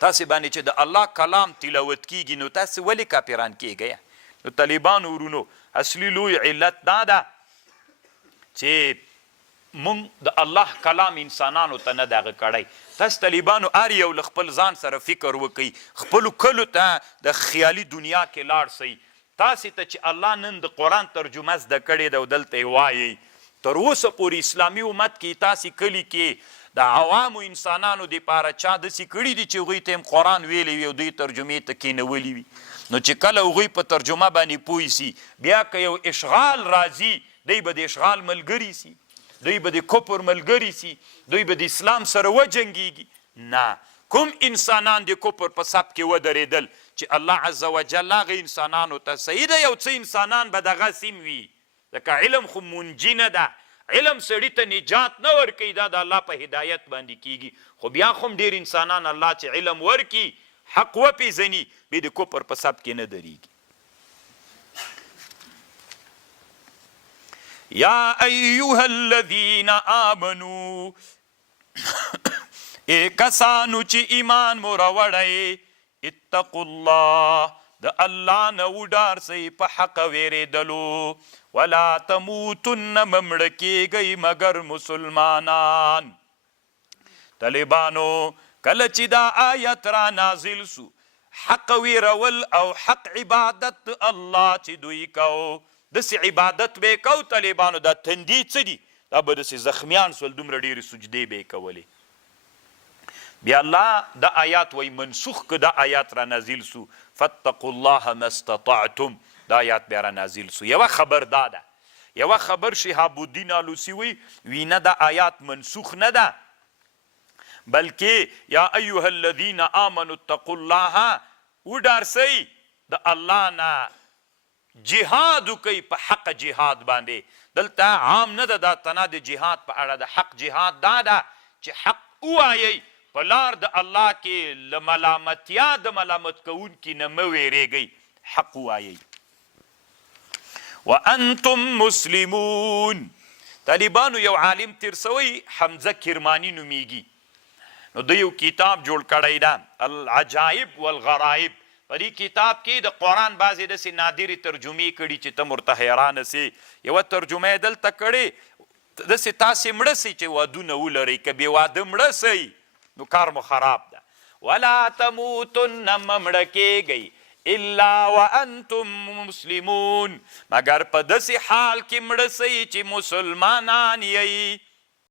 تاسې باندې چې د الله کلام تلاوت کیږي نو تاسې ولې کافران کیږئ؟ نو طالبانو ورونو اصلي لوی علت دا ده چې مونږ د الله کلام انسانانو ته نه دغه کړی. تاسو طالبانو هر یو له خپل ځان سره فکر وکئ، خپلو کلو ته د خیالي دنیا کې لاړ سئ. تاسې ته چې الله نن د قرآن ترجمه زده کړې ده او دلته یې وایئ، تر اوسه پورې اسلامي امت کې تاسې کلي کې د عوامو انسانانو دپاره چا داسې کړي دي چې هغوی ته هم قرآن ویلی وي او دوی ترجمې ته کښېنولي وي. نو چې کله هغوی په ترجمه باندې پوه سي، بیا که یو اشغال راځي دوی به د اشغال ملګري سي، دوی به د کفر ملګري سي، دوی به د اسلام سره وجنګېږي. نه، کوم انسانان د کفر په صف کې ودرېدل چې الله عز وجل هغه انسانانو ته صحیح ده یو څه انسانان به دغه سیم وي، ځکه علم خو منجي نه ده، علم سړي ته نجات نه ورکوي، دا د الله په هدایت باندې کیږي. خو بیا خو ډېر انسانان الله چې علم ورکي حق وپېژني بیا د کفر په صف کې نه درېږي. یا ایها الذین آمنو ای کسانو چې ایمان مو راوړئ، اتقوا الله د الله نه وډار سئ په حق ویرېدلو، ولا تموتن ممړه کیږئ مگر مسلمانان. طالبانو کله چې دا آیت را نازل سو، حق ویرول او حق عبادت الله چې دوی کو، داسې عبادت به یې کو. طالبانو دا تندي څه دي؟ دا به داسې زخمیان سول، دومره ډېرې سجدې به یې کولې. بیا الله دا آیات وی منسوخ که دا آیات را نازل سو، فاتقوا الله ما استطعتم، دا آیات بیا را نازل سو. یوه خبر دا ده، یوه خبر شهاب الدین آلوسی وی نه دا آیات منسوخ نه ده، بلکې یا ایها الذین آمنوا اتقوا الله وډار سئ د الله نه، جهاد وکئ په حق جهاد باندې. دلته عام نه ده دا تنه د جهاد په اړه، د حق جهاد دا ده چې حق ووایئ، په لار د الله کې له ملامتیا د ملامت کوونکي نه مه ویرېږئ، حق ووایئ. وانتم مسلمون. طالبانو یو عالم تیر سوی حمزه کرمانی نومیږي، نو د یو کتاب جوړ کړی ده العجائب والغرائب. په دې کتاب کې د قرآن بعضې داسې نادرې ترجمې کړي چې ته ورته حیرانه سې. یوه ترجمه یې دلته کړې، داسې تاسې مړه سئ چې ودونه ولرئ، که بې واده مړه سئ نو کار مو خراب ده. ولا تموتن ممړه کیږئ الا وانتم مسلمون، مگر په داسې حال کې مړه سئ چې مسلمانان یئ.